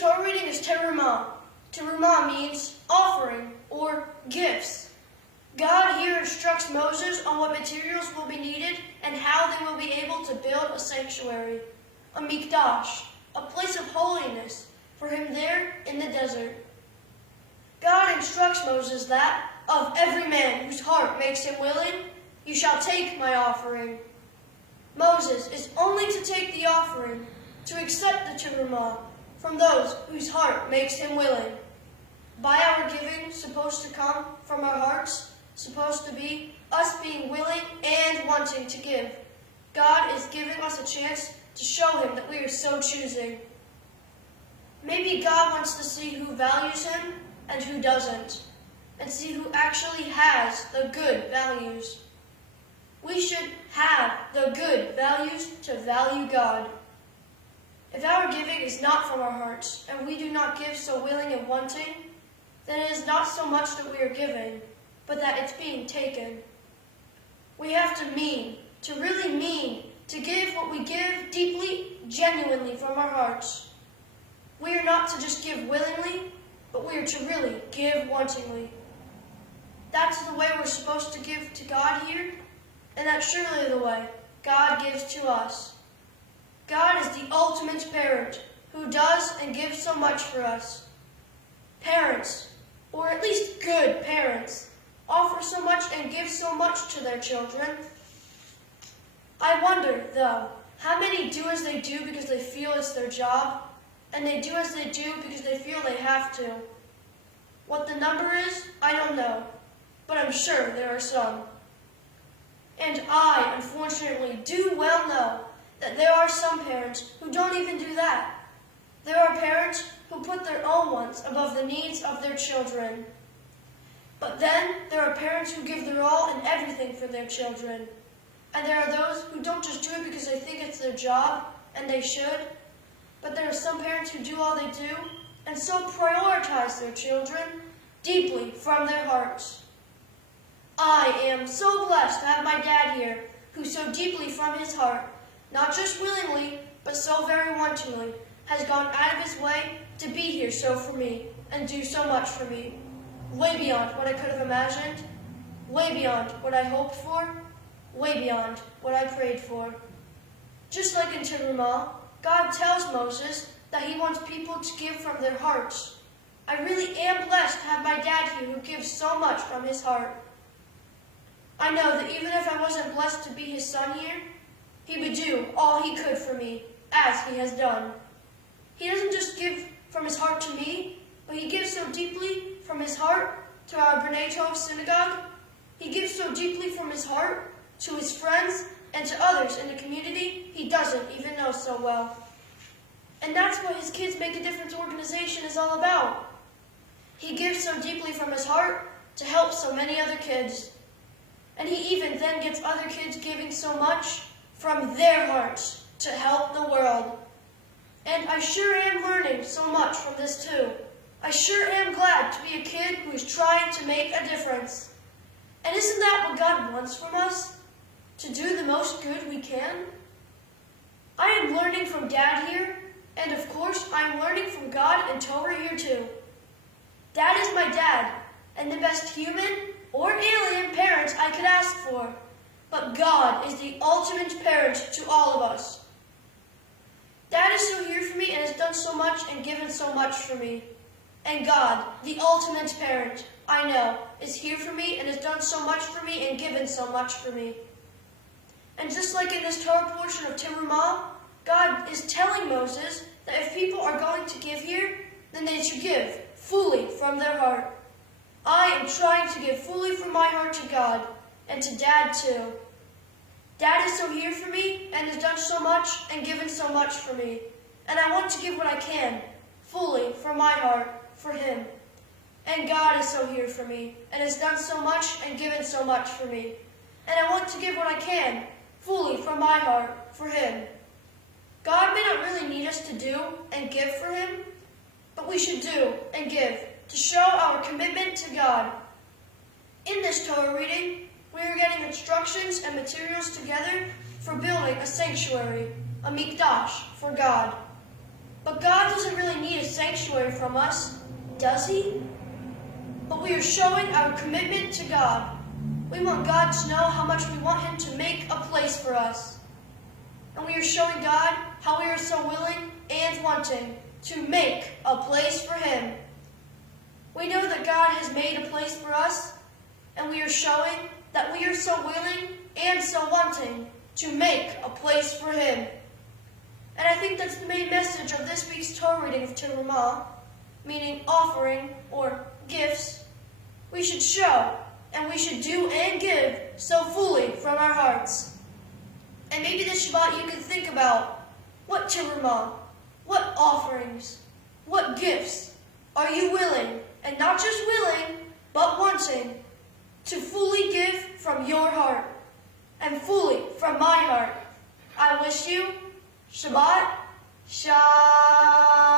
Torah reading is Terumah. Terumah means offering or gifts. God here instructs Moses on what materials will be needed and how they will be able to build a sanctuary, a mikdash, a place of holiness for him there in the desert. God instructs Moses that, of every man whose heart makes him willing, you shall take my offering. Moses is only to take the offering, to accept the Terumah, from those whose heart makes him willing. By our giving, supposed to come from our hearts, supposed to be us being willing and wanting to give. God is giving us a chance to show him that we are so choosing. Maybe God wants to see who values him and who doesn't, and see who actually has the good values. We should have the good values to value God. If our giving is not from our hearts, and we do not give so willing and wanting, then it is not so much that we are giving, but that it's being taken. We have to really mean, to give what we give deeply, genuinely from our hearts. We are not to just give willingly, but we are to really give wantingly. That's the way we're supposed to give to God here, and that's surely the way God gives to us. God is the ultimate parent who does and gives so much for us. Parents, or at least good parents, offer so much and give so much to their children. I wonder, though, how many do as they do because they feel it's their job, and they do as they do because they feel they have to. What the number is, I don't know, but I'm sure there are some. And I, unfortunately, do well know that there are some parents who don't even do that. There are parents who put their own wants above the needs of their children. But then there are parents who give their all and everything for their children. And there are those who don't just do it because they think it's their job, and they should, but there are some parents who do all they do, and so prioritize their children deeply from their hearts. I am so blessed to have my dad here, who so deeply from his heart, not just willingly, but so very wantingly, has gone out of his way to be here so for me, and do so much for me. Way beyond what I could have imagined, way beyond what I hoped for, way beyond what I prayed for. Just like in Terumah, God tells Moses that he wants people to give from their hearts. I really am blessed to have my dad here who gives so much from his heart. I know that even if I wasn't blessed to be his son here, he would do all he could for me, as he has done. He doesn't just give from his heart to me, but he gives so deeply from his heart to our Bnai synagogue. He gives so deeply from his heart to his friends and to others in the community he doesn't even know so well. And that's what his Kids Make a Difference organization is all about. He gives so deeply from his heart to help so many other kids. And he even then gets other kids giving so much from their hearts to help the world. And I sure am learning so much from this too. I sure am glad to be a kid who is trying to make a difference. And isn't that what God wants from us? To do the most good we can? I am learning from Dad here, and of course I am learning from God and Torah here too. Dad is my dad, and the best human or alien parent I could ask for. But God is the ultimate parent to all of us. Dad is so here for me and has done so much and given so much for me. And God, the ultimate parent, I know, is here for me and has done so much for me and given so much for me. And just like in this Torah portion of Terumah, God is telling Moses that if people are going to give here, then they should give fully from their heart. I am trying to give fully from my heart to God, and to Dad too. Dad is so here for me, and has done so much, and given so much for me. And I want to give what I can, fully from my heart, for him. And God is so here for me, and has done so much, and given so much for me. And I want to give what I can, fully from my heart, for him. God may not really need us to do and give for him, but we should do and give to show our commitment to God. In this Torah reading, we are getting instructions and materials together for building a sanctuary, a mikdash, for God. But God doesn't really need a sanctuary from us, does he? But we are showing our commitment to God. We want God to know how much we want him to make a place for us. And we are showing God how we are so willing and wanting to make a place for him. We know that God has made a place for us, and we are showing that we are so willing and so wanting to make a place for him. And I think that's the main message of this week's Torah reading of Terumah, meaning offering or gifts. We should show and we should do and give so fully from our hearts. And maybe this Shabbat you can think about what Terumah, what offerings, what gifts are you willing, and not just willing, but wanting, to fully give from your heart and fully from my heart. I wish you Shabbat Shalom.